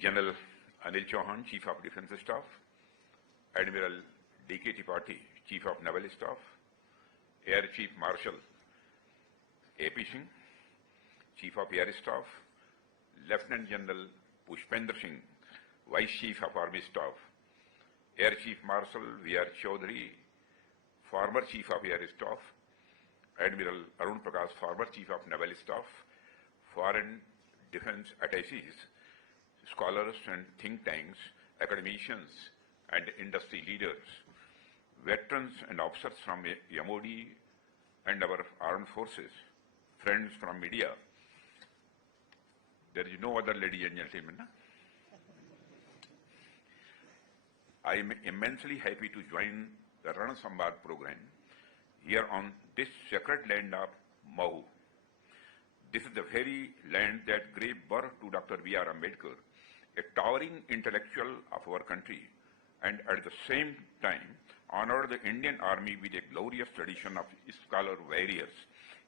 General Anil Chauhan, Chief of Defence Staff, Admiral D.K. Tripathi, Chief of Naval Staff, Air Chief Marshal A.P. Singh, Chief of Air Staff, Lieutenant General Pushpendra Singh, Vice Chief of Army Staff, Air Chief Marshal V.R. Chaudhary, former Chief of Air Staff, Admiral Arun Prakash, former Chief of Naval Staff, foreign defense attaches, scholars and think tanks, academicians and industry leaders, veterans and officers from MOD and our armed forces, friends from media. There is no other, ladies and gentlemen. I am immensely happy to join the Ran Sambad program here on this sacred land of Mahu. This is the very land that gave birth to Dr. B.R. Ambedkar, a towering intellectual of our country, and at the same time honored the Indian Army with a glorious tradition of scholar warriors,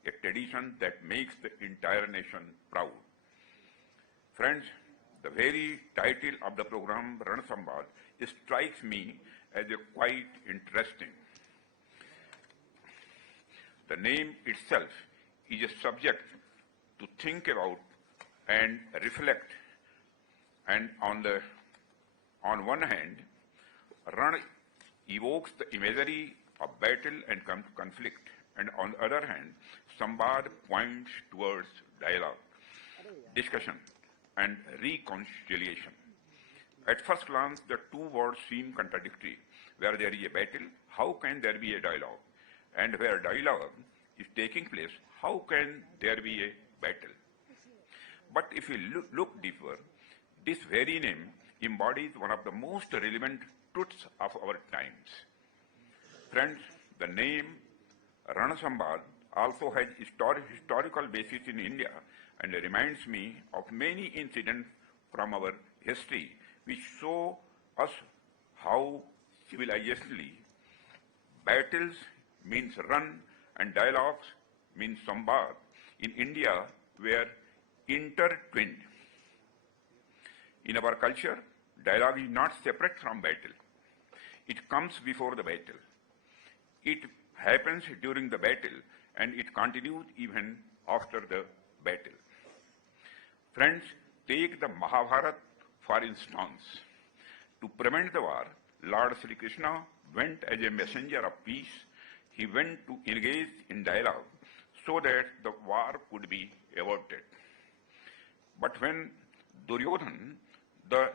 a tradition that makes the entire nation proud. Friends, the very title of the program, Ran Sambad, strikes me as quite interesting. The name itself is a subject to think about and reflect. And on one hand, Ran evokes the imagery of battle and conflict, and on the other hand, Sambad points towards dialogue, discussion, and reconciliation. At first glance, the two words seem contradictory. Where there is a battle, how can there be a dialogue? And where dialogue is taking place, how can there be a battle? But if we look deeper, this very name embodies one of the most relevant truths of our times. Friends, the name Ran Sambad also has historical basis in India and reminds me of many incidents from our history which show us how civilizationally battles means run and dialogues means Sambad in India were intertwined. In our culture, dialogue is not separate from battle. It comes before the battle. It happens during the battle and it continues even after the battle. Friends, take the Mahabharata for instance. To prevent the war, Lord Sri Krishna went as a messenger of peace. He went to engage in dialogue so that the war could be averted. But when Duryodhan, the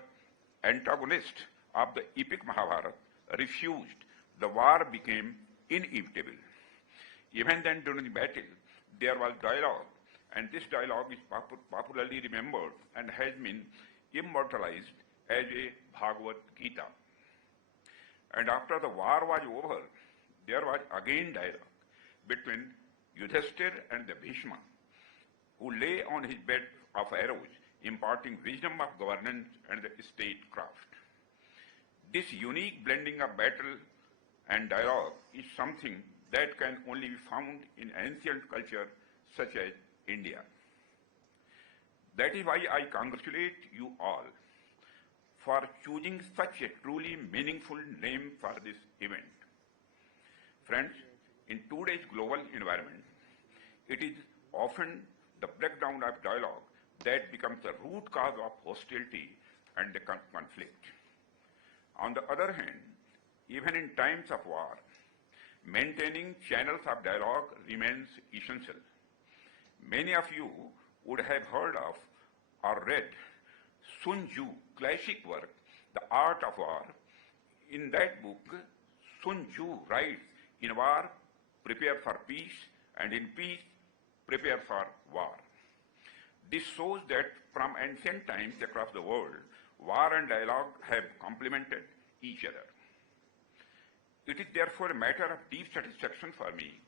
antagonist of the epic Mahabharata, refused, the war became inevitable. Even then, during the battle, there was dialogue, and this dialogue is popularly remembered and has been immortalized as a Bhagavad Gita. And after the war was over, there was again dialogue between Yudhishthir and the Bhishma, who lay on his bed of arrows, imparting wisdom of governance and the statecraft. This unique blending of battle and dialogue is something that can only be found in ancient culture such as India. That is why I congratulate you all for choosing such a truly meaningful name for this event. Friends, in today's global environment, it is often the breakdown of dialogue that becomes the root cause of hostility and the conflict. On the other hand, even in times of war, maintaining channels of dialogue remains essential. Many of you would have heard of or read Sun Tzu's classic work, The Art of War. In that book, Sun Tzu writes, "In war, prepare for peace, and in peace, prepare for war." This shows that from ancient times across the world, war and dialogue have complemented each other. It is therefore a matter of deep satisfaction for me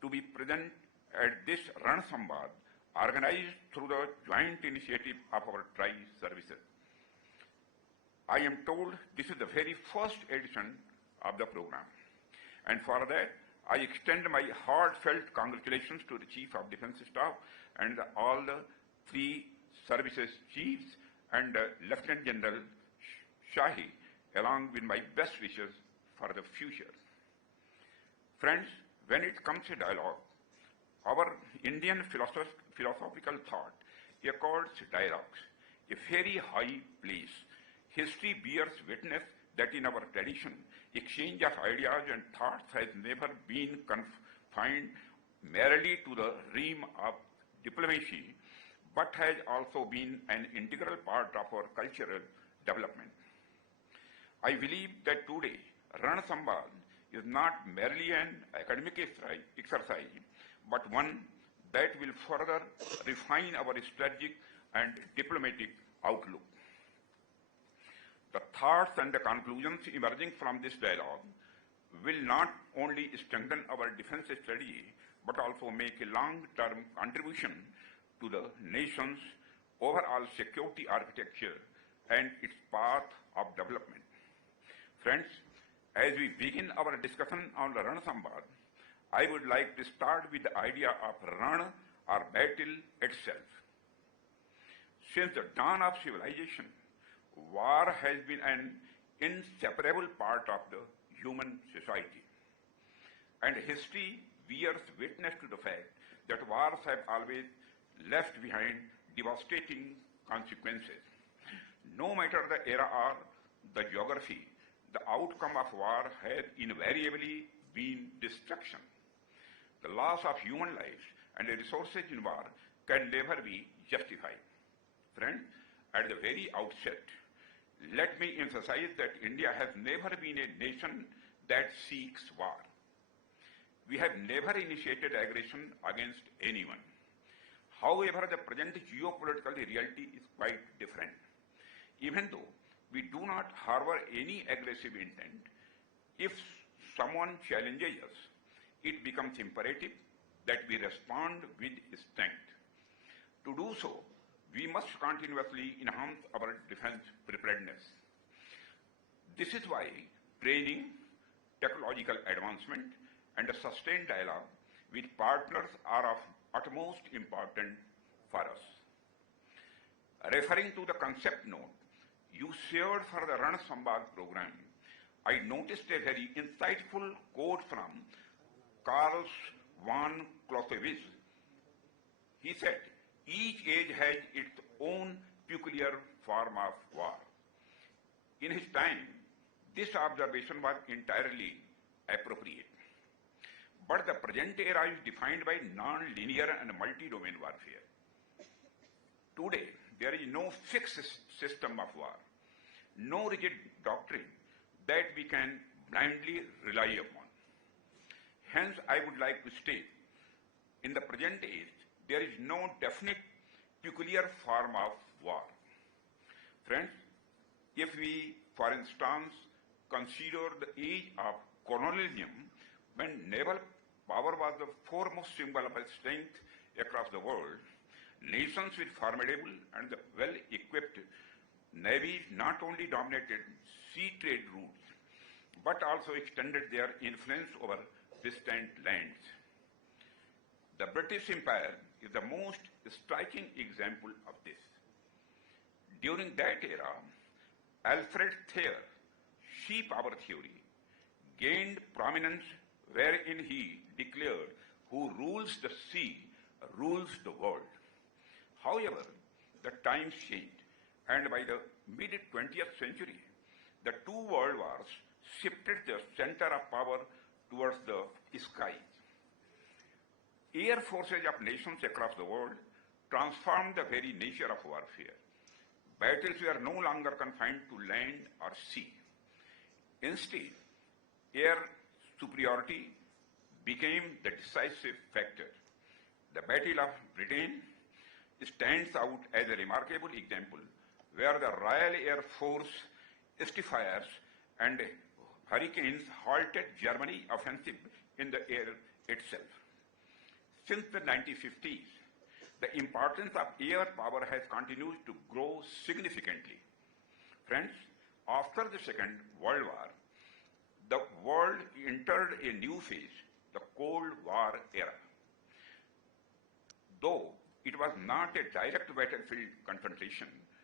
to be present at this Ran Sambad, organized through the joint initiative of our tri-services. I am told this is the very first edition of the program, and for that I extend my heartfelt congratulations to the Chief of Defence Staff and all the three services chiefs and Lieutenant General Shahi, along with my best wishes for the future. Friends, when it comes to dialogue, our Indian philosophical thought accords dialogues a very high place. History bears witness that in our tradition, exchange of ideas and thoughts has never been confined merely to the realm of diplomacy, but has also been an integral part of our cultural development. I believe that today, Ran Sambad is not merely an academic exercise, but one that will further refine our strategic and diplomatic outlook. The thoughts and the conclusions emerging from this dialogue will not only strengthen our defense strategy, but also make a long-term contribution to the nation's overall security architecture and its path of development. Friends, as we begin our discussion on the Ran Sambad, I would like to start with the idea of Ran or battle itself. Since the dawn of civilization, war has been an inseparable part of the human society. And history bears witness to the fact that wars have always left behind devastating consequences. No matter the era or the geography, the outcome of war has invariably been destruction. The loss of human lives and the resources in war can never be justified. Friends, at the very outset, let me emphasize that India has never been a nation that seeks war. We have never initiated aggression against anyone. However, the present geopolitical reality is quite different. Even though we do not harbor any aggressive intent, if someone challenges us, it becomes imperative that we respond with strength. To do so, we must continuously enhance our defense preparedness. This is why training, technological advancement, and a sustained dialogue with partners are of utmost importance for us. Referring to the concept note you shared for the Ran Sambad program, I noticed a very insightful quote from Karl von Clausewitz. He said, "Each age has its own peculiar form of war." In his time, this observation was entirely appropriate. But the present era is defined by non-linear and multi-domain warfare. Today, there is no fixed system of war, no rigid doctrine that we can blindly rely upon. Hence, I would like to state, in the present age, there is no definite peculiar form of war. Friends, if we, for instance, consider the age of colonialism, when naval power was the foremost symbol of strength across the world, nations with formidable and well-equipped navies not only dominated sea trade routes, but also extended their influence over distant lands. The British Empire is the most striking example of this. During that era, Alfred Thayer, sea power theory, gained prominence wherein he declared, "Who rules the sea rules the world." However, the times changed, and by the mid-20th century, the two world wars shifted the center of power towards the skies. Air forces of nations across the world transformed the very nature of warfare. Battles were no longer confined to land or sea. Instead, air superiority became the decisive factor. The Battle of Britain stands out as a remarkable example where the Royal Air Force Spitfires and Hurricanes halted Germany offensive in the air itself. Since the 1950s, the importance of air power has continued to grow significantly. Friends, after the Second World War, the world entered a new phase, the Cold War era. Though it was not a direct battlefield confrontation,